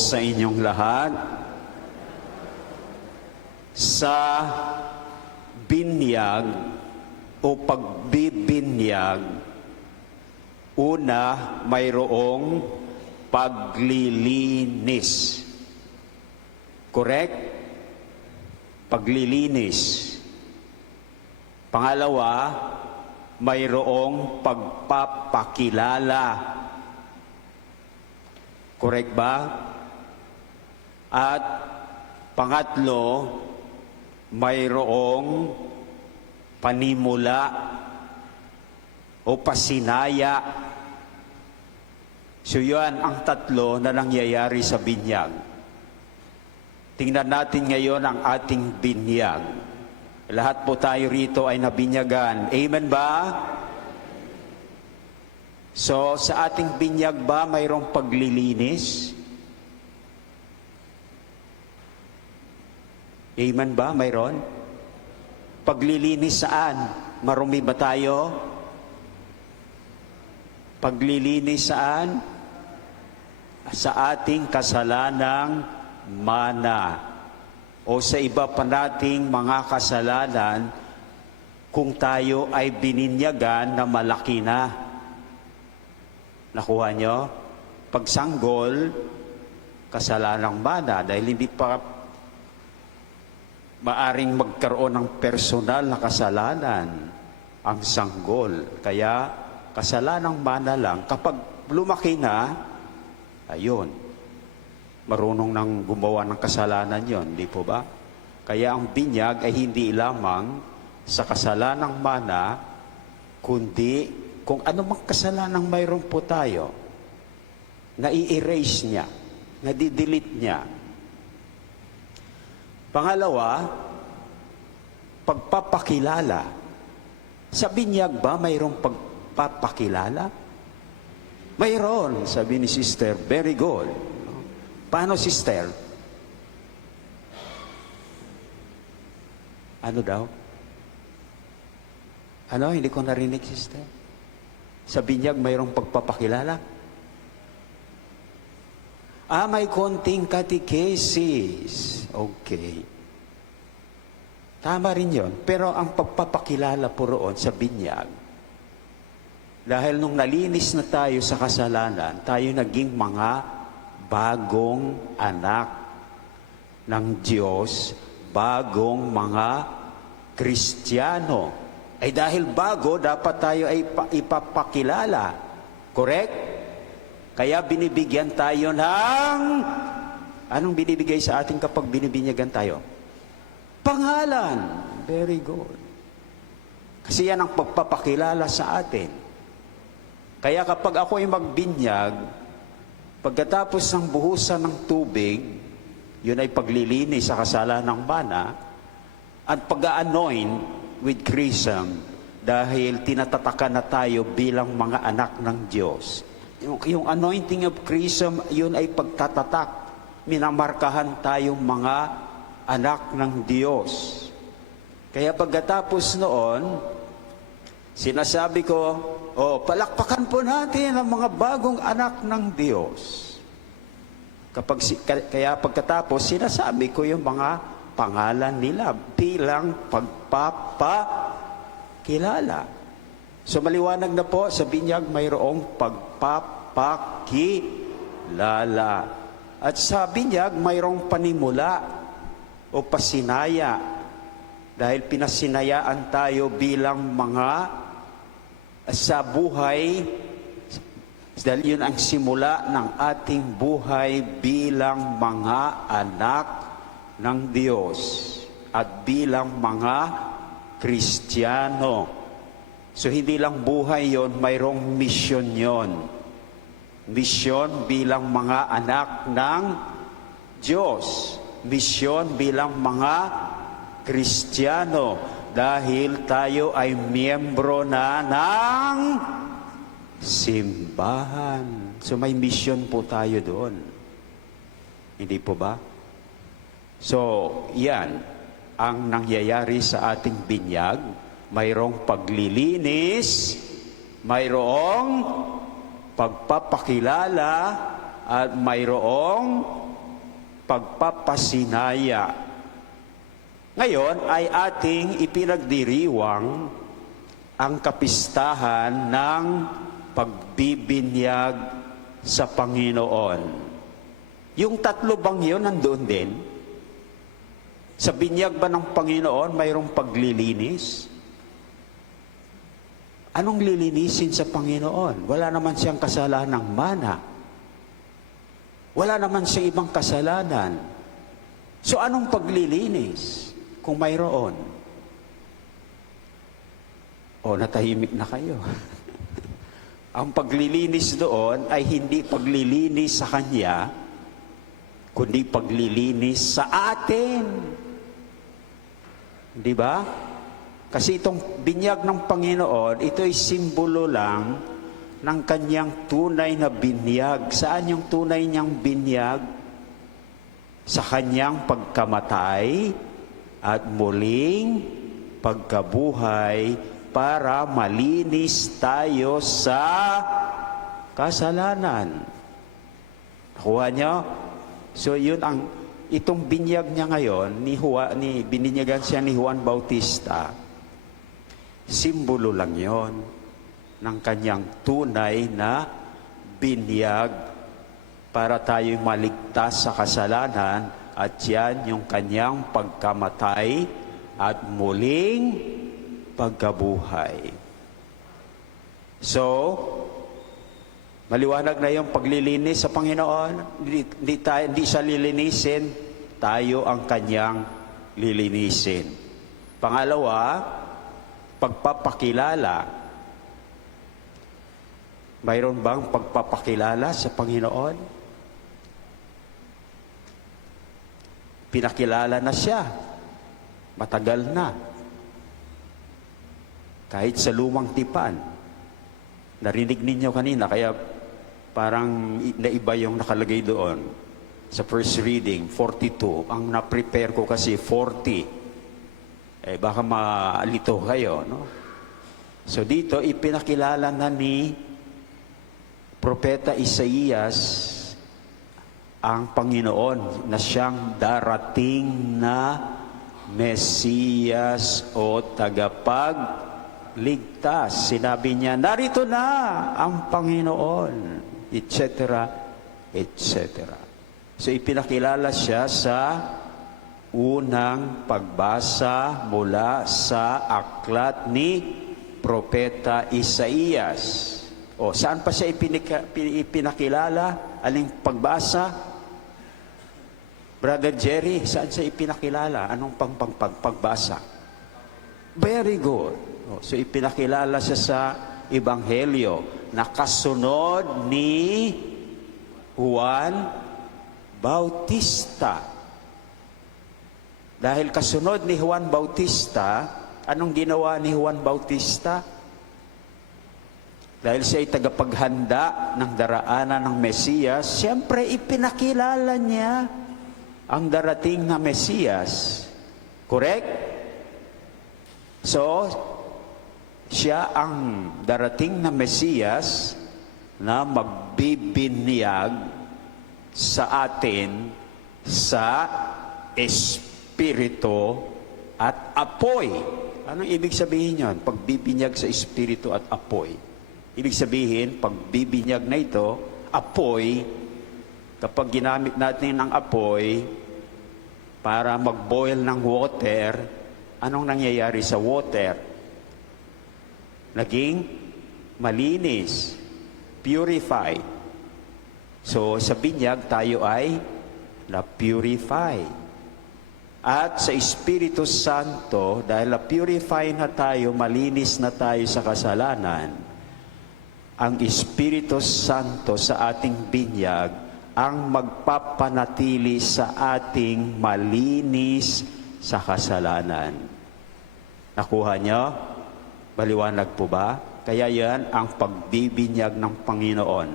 sa inyong lahat. Sa binyag o pagbibinyag, una, mayroong paglilinis. Correct? Paglilinis. Pangalawa, mayroong pagpapakilala. Correct ba? At pangatlo, mayroong panimula o pasinaya. So yan ang tatlo na nangyayari sa binyag. Tingnan natin ngayon ang ating binyag. Lahat po tayo rito ay nabinyagan. Amen ba? So sa ating binyag ba mayroong paglilinis? Amen ba? Mayroon? Paglilinis saan? Marumi ba tayo? Paglilinis saan? Sa ating kasalanang mana. O sa iba pa nating mga kasalanan, kung tayo ay bininyagan na malaki na. Nakuha nyo? Pagsanggol, kasalanang mana, dahil hindi pa maaring magkaroon ng personal na kasalanan ang sanggol. Kaya kasalanang mana lang. Kapag lumaki na, ayun, marunong nang gumawa ng kasalanan yon, di po ba? Kaya ang binyag ay hindi lamang sa kasalanang mana, kundi kung anumang kasalanang mayroon po tayo, na-i-erase niya, na-delete niya. Pangalawa, pagpapakilala. Sa binyag ba mayroong pagpapakilala? Mayroon, sabi ni sister. Very good. Paano, sister? Ano daw? Ano? Hindi ko narinig, sister. Sa binyag mayroong pagpapakilala? May konting catechesis. Okay. Tama rin yun. Pero ang pagpapakilala po roon sa binyag, dahil nung nalinis na tayo sa kasalanan, tayo naging mga bagong anak ng Diyos, bagong mga Kristiyano. Ay dahil bago, dapat tayo ay ipapakilala. Correct? Kaya binibigyan tayo ng... Anong binibigay sa atin kapag binibinyagan tayo? Pangalan. Very good. Kasi yan ang pagpapakilala sa atin. Kaya kapag ako ay magbinyag, pagkatapos ng buhusan ng tubig, yun ay paglilinis sa kasalanang mana, at pag-anoint with chrism, dahil tinatatakan na tayo bilang mga anak ng Diyos. Yung anointing of chrism, yun ay pagtatatak. Minamarkahan tayong mga anak ng Diyos. Kaya pagkatapos noon, sinasabi ko, palakpakan po natin ang mga bagong anak ng Diyos. Kaya pagkatapos, sinasabi ko yung mga pangalan nila bilang pagpapakilala. So maliwanag na po, sa binyag mayroong pagpapakilala. At sa binyag mayroong panimula o pasinaya. Dahil pinasinayaan tayo bilang mga sa buhay, dahil yun ang simula ng ating buhay bilang mga anak ng Diyos at bilang mga Kristiyano. So hindi lang buhay yon, mayroong misyon yon. Misyon bilang mga anak ng Diyos. Misyon bilang mga Kristiyano. Dahil tayo ay miyembro na ng simbahan. So may misyon po tayo doon. Hindi po ba? So, yan ang nangyayari sa ating binyag. Mayroong paglilinis, mayroong pagpapakilala, at mayroong pagpapasinaya. Ngayon ay ating ipinagdiriwang ang kapistahan ng pagbibinyag sa Panginoon. Yung tatlo bang yun nandoon din? Sa binyag ba ng Panginoon mayroong paglilinis? Anong lilinisin sa Panginoon? Wala naman siyang kasalanang mana. Wala naman siyang ibang kasalanan. So anong paglilinis kung mayroon? O natahimik na kayo. Ang paglilinis doon ay hindi paglilinis sa Kanya, kundi paglilinis sa atin. Di ba? Kasi itong binyag ng Panginoon, ito ay simbolo lang ng Kanyang tunay na binyag. Saan yung tunay niyang binyag? Sa Kanyang pagkamatay at muling pagkabuhay para malinis tayo sa kasalanan. Nakuha niyo? So yun itong binyag niya ngayon, bininyagan siya ni Juan Bautista, simbolo lang yon ng kanyang tunay na binyag para tayo'y maligtas sa kasalanan, at yan yung kanyang pagkamatay at muling pagkabuhay. So, maliwanag na yung paglilinis sa Panginoon. Hindi siya lilinisin, tayo ang kanyang lilinisin. Pangalawa, pagpapakilala. Mayroon bang pagpapakilala sa Panginoon? Pinakilala na siya. Matagal na. Kahit sa lumang tipan. Narinig ninyo kanina, kaya parang naiba yung nakalagay doon. Sa first reading, 42. Ang na-prepare ko kasi 40. Baka maalito kayo, no? So dito, ipinakilala na ni Propeta Isaías ang Panginoon na siyang darating na Mesiyas o tagapagligtas. Sinabi niya, narito na ang Panginoon, etc., etc. So ipinakilala siya sa unang pagbasa mula sa aklat ni Propeta Isaías. O, saan pa siya ipinakilala? Aling pagbasa? Brother Jerry, saan siya ipinakilala? Anong pagbasa? Very good. O, so, ipinakilala siya sa Ebanghelyo na kasunod ni Juan Bautista. Dahil kasunod ni Juan Bautista, anong ginawa ni Juan Bautista? Dahil siya ay tagapaghanda ng daraanan ng Mesiyas, siyempre ipinakilala niya ang darating na Mesiyas. Correct? So, siya ang darating na Mesiyas na magbibinyag sa atin sa Espiritu at apoy. Anong ibig sabihin yun? Pagbibinyag sa Espiritu at apoy. Ibig sabihin, pagbibinyag na ito, apoy, kapag ginamit natin ang apoy para mag-boil ng water, anong nangyayari sa water? Naging malinis, purified. So, sa binyag, tayo ay na-purify. At sa Espiritu Santo, dahil na-purify na tayo, malinis na tayo sa kasalanan, ang Espiritu Santo sa ating binyag ang magpapanatili sa ating malinis sa kasalanan. Nakuha niyo? Maliwanag po ba? Kaya yan ang pagbibinyag ng Panginoon.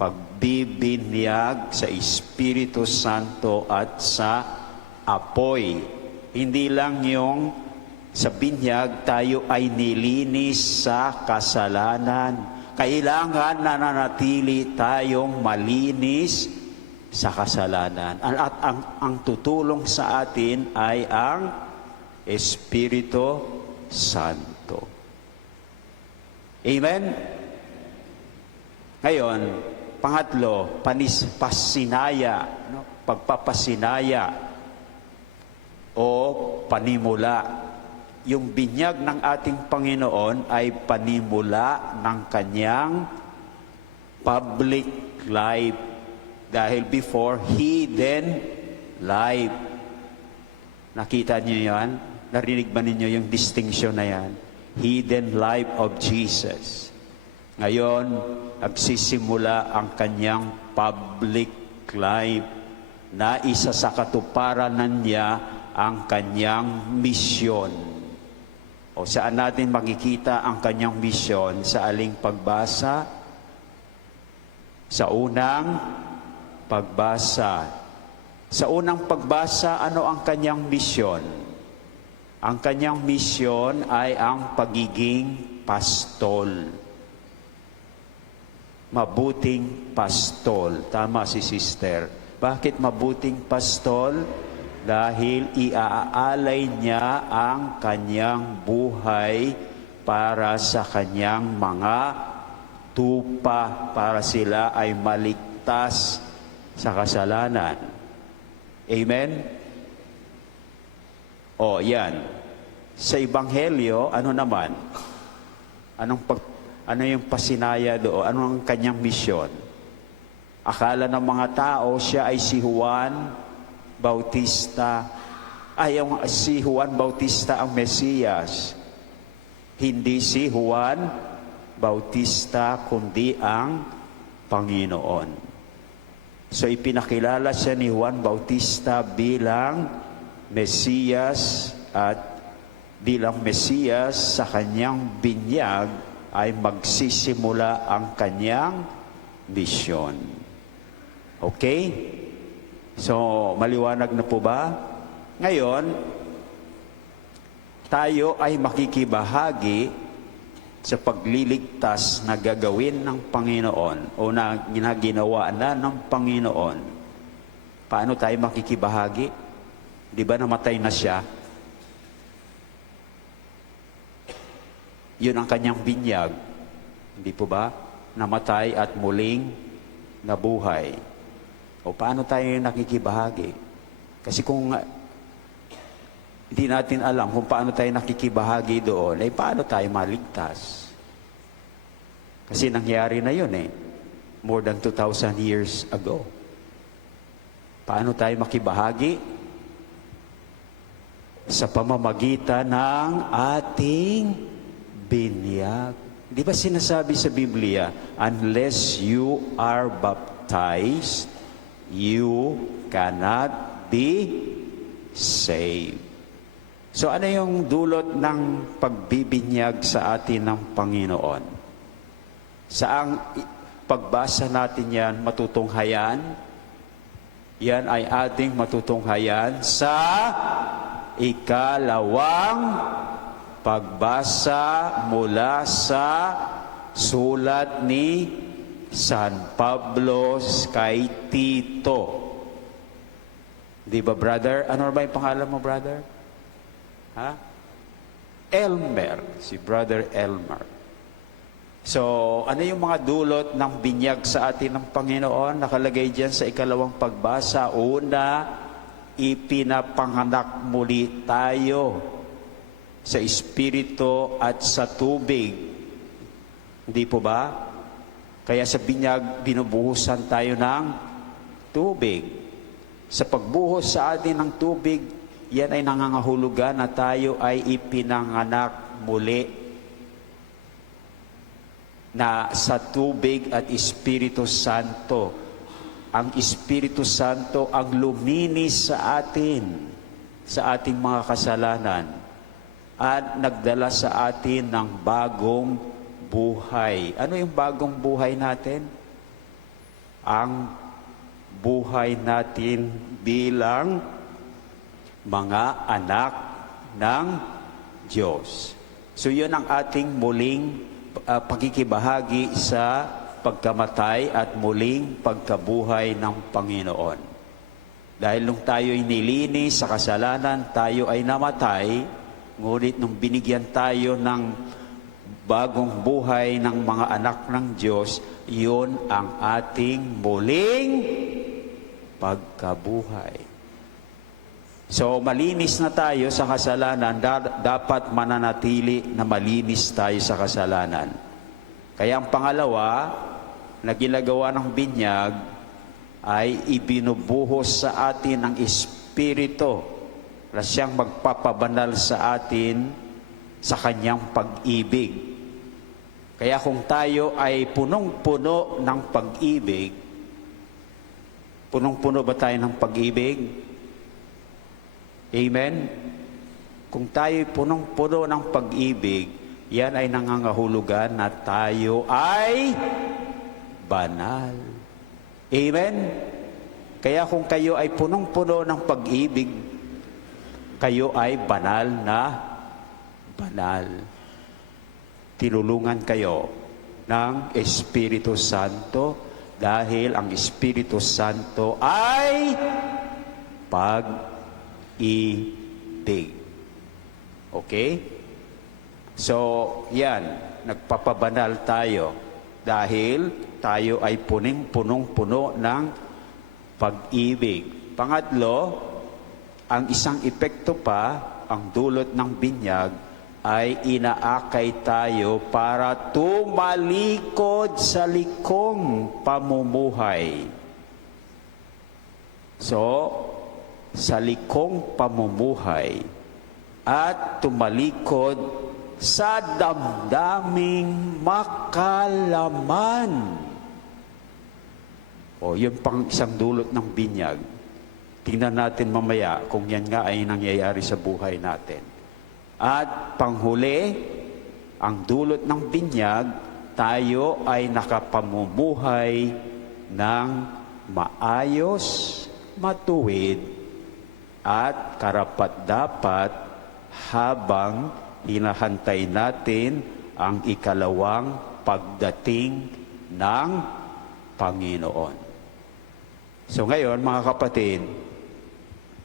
Pagbibinyag sa Espiritu Santo at sa apoy. Hindi lang yung sa binyag tayo ay nilinis sa kasalanan. Kailangan nananatili tayong malinis sa kasalanan. At ang tutulong sa atin ay ang Espiritu Santo. Amen? Ngayon, pangatlo, pasinaya, no? Pagpapasinaya o panimula. Yung binyag ng ating Panginoon ay panimula ng kanyang public life. Dahil before, hidden life. Nakita niyo yan? Narinig ba ninyo yung distinction na yan? Hidden life of Jesus. Ngayon, nagsisimula ang kanyang public life na isa sa katuparan niya ang kanyang misyon. O saan natin makikita ang kanyang misyon? Sa aling pagbasa? Sa unang pagbasa. Sa unang pagbasa, ano ang kanyang misyon? Ang kanyang misyon ay ang pagiging pastol. Mabuting pastol. Tama si sister. Bakit mabuting pastol? Dahil iaalay niya ang kanyang buhay para sa kanyang mga tupa, para sila ay maligtas sa kasalanan. Amen? O, yan. Sa Ebanghelyo, ano naman? Ano yung pasinaya doon? Ano ang kanyang misyon? Akala ng mga tao, siya ay si Juan Bautista. Si Juan Bautista ang Mesiyas. Hindi si Juan Bautista, kundi ang Panginoon. So ipinakilala siya ni Juan Bautista bilang Mesiyas, at bilang Mesiyas sa kanyang binyag ay magsisimula ang kanyang misyon. Okay? So, maliwanag na po ba? Ngayon, tayo ay makikibahagi sa pagliligtas na gagawin ng Panginoon o na ginagawa na ng Panginoon. Paano tayo makikibahagi? Di ba namatay na siya? Yun ang kanyang binyag. Hindi po ba? Namatay at muling nabuhay. O paano tayo nakikibahagi? Kasi kung hindi natin alam kung paano tayo nakikibahagi doon, ay paano tayo maligtas? Kasi nangyari na yun more than 2,000 years ago. Paano tayo makibahagi? Sa pamamagitan ng ating binyag. Di ba sinasabi sa Biblia, unless you are baptized, you cannot be saved. So ano yung dulot ng pagbibinyag sa atin ng Panginoon? Saang pagbasa natin yan matutunghayan? Yan ay ating matutunghayan sa ikalawang pagbasa mula sa sulat ni San Pablo kay Tito. Di ba, brother? Ano ba yung pangalan mo, brother? Ha? Elmer. Si Brother Elmer. So, ano yung mga dulot ng binyag sa atin ng Panginoon? Nakalagay dyan sa ikalawang pagbasa. Una, ipinapanganak muli tayo sa Espiritu at sa tubig. Hindi po ba? Kaya sa binyag, binubuhusan tayo ng tubig. Sa pagbuhos sa atin ng tubig, yan ay nangangahulugan na tayo ay ipinanganak muli na sa tubig at Espiritu Santo. Ang Espiritu Santo ang luminis sa atin, sa ating mga kasalanan, at nagdala sa atin ng bagong buhay. Ano yung bagong buhay natin? Ang buhay natin bilang mga anak ng Diyos. So yun ang ating muling pagkikibahagi sa pagkamatay at muling pagkabuhay ng Panginoon. Dahil nung tayo'y nilinis sa kasalanan, tayo ay namatay, ngunit nung binigyan tayo ng bagong buhay ng mga anak ng Diyos, yun ang ating muling pagkabuhay. So, malinis na tayo sa kasalanan, dapat mananatili na malinis tayo sa kasalanan. Kaya ang pangalawa na ginagawa ng binyag ay ibinubuhos sa atin ang Espiritu na siyang magpapabanal sa atin sa kanyang pag-ibig. Kaya kung tayo ay punong-puno ng pag-ibig, punong-puno ba tayo ng pag-ibig? Amen? Kung tayo'y punong-puno ng pag-ibig, yan ay nangangahulugan na tayo ay banal. Amen? Kaya kung kayo ay punong-puno ng pag-ibig, kayo ay banal na banal. Tinulungan kayo ng Espiritu Santo dahil ang Espiritu Santo ay pag-ibig. Okay? So, yan. Nagpapabanal tayo dahil tayo ay punong-punong-puno ng pag-ibig. Pangatlo, ang isang epekto pa, ang dulot ng binyag, ay inaakay tayo para tumalikod sa likong pamumuhay. So, sa likong pamumuhay at tumalikod sa damdaming makalaman. O, yun pang isang dulot ng binyag. Tingnan natin mamaya kung yan nga ay nangyayari sa buhay natin. At panghuli, ang dulot ng binyag, tayo ay nakapamumuhay ng maayos, matuwid, at karapat-dapat habang hinahantay natin ang ikalawang pagdating ng Panginoon. So ngayon, mga kapatid,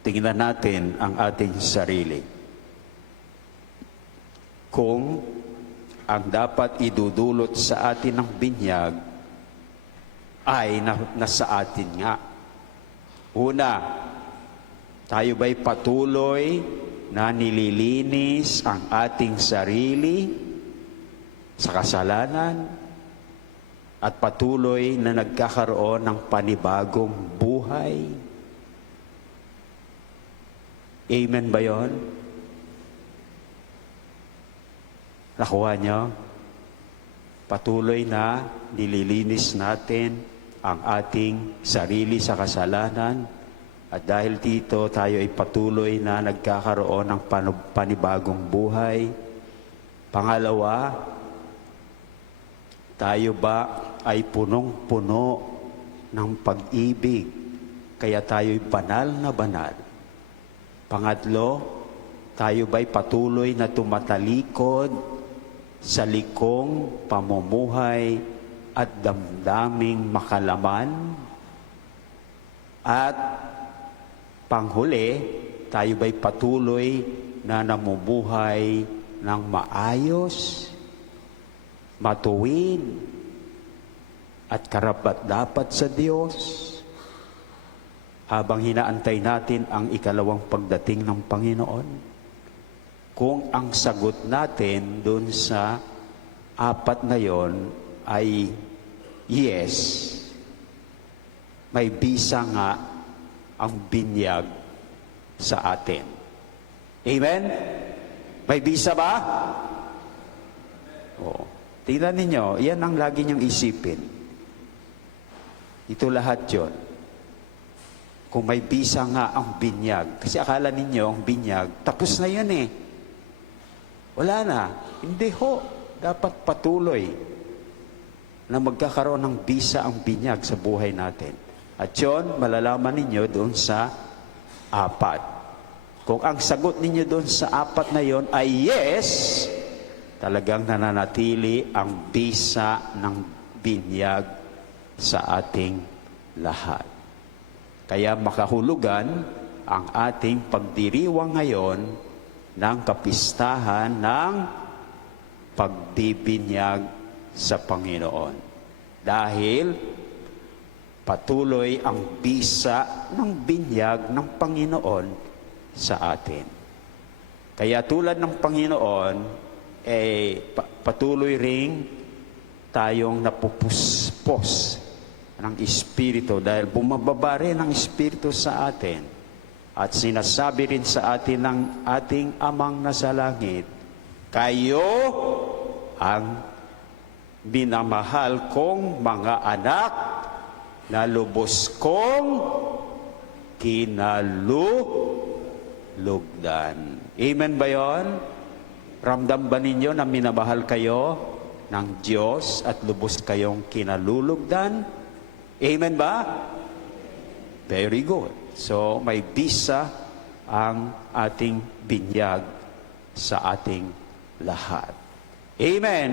tingnan natin ang ating sarili. Kung ang dapat idudulot sa atin ng binyag ay nasa atin nga. Una, tayo ba'y patuloy na nililinis ang ating sarili sa kasalanan at patuloy na nagkakaroon ng panibagong buhay? Amen ba yun? Nakuha nyo? Patuloy na nililinis natin ang ating sarili sa kasalanan at dahil dito tayo ay patuloy na nagkakaroon ng panibagong buhay. Pangalawa, tayo ba ay punong-puno ng pag-ibig kaya tayo'y banal na banal? Pangatlo, tayo ba'y patuloy na tumatalikod sa likong pamumuhay at damdaming makalaman? At panghuli, tayo ba'y patuloy na namumuhay ng maayos, matuwid, at karapat-dapat sa Diyos habang hinaantay natin ang ikalawang pagdating ng Panginoon? Kung ang sagot natin dun sa apat na yon ay yes, may bisa nga ang binyag sa atin. Amen? May bisa ba? Oo. Tingnan ninyo, yan ang lagi niyong isipin. Ito lahat yon. Kung may bisa nga ang binyag. Kasi akala ninyo, ang binyag, tapos na yan eh. Wala na. Hindi ho. Dapat patuloy na magkakaroon ng bisa ang binyag sa buhay natin. At yun, malalaman ninyo doon sa apat. Kung ang sagot ninyo doon sa apat na yon ay yes, talagang nananatili ang bisa ng binyag sa ating lahat. Kaya makahulugan ang ating pagdiriwang ngayon ng kapistahan ng pagbibinyag sa Panginoon. Dahil patuloy ang bisa ng binyag ng Panginoon sa atin. Kaya tulad ng Panginoon, patuloy ring tayong napupuspos ng Espiritu dahil bumababa rin ang Espiritu sa atin. At sinasabi rin sa atin ng ating Amang nasa langit, kayo ang minamahal kong mga anak na lubos kong kinalulugdan. Amen ba yun? Ramdam ba ninyo na minamahal kayo ng Diyos at lubos kayong kinalulugdan? Amen ba? Very good. So, may bisa ang ating binyag sa ating lahat. Amen.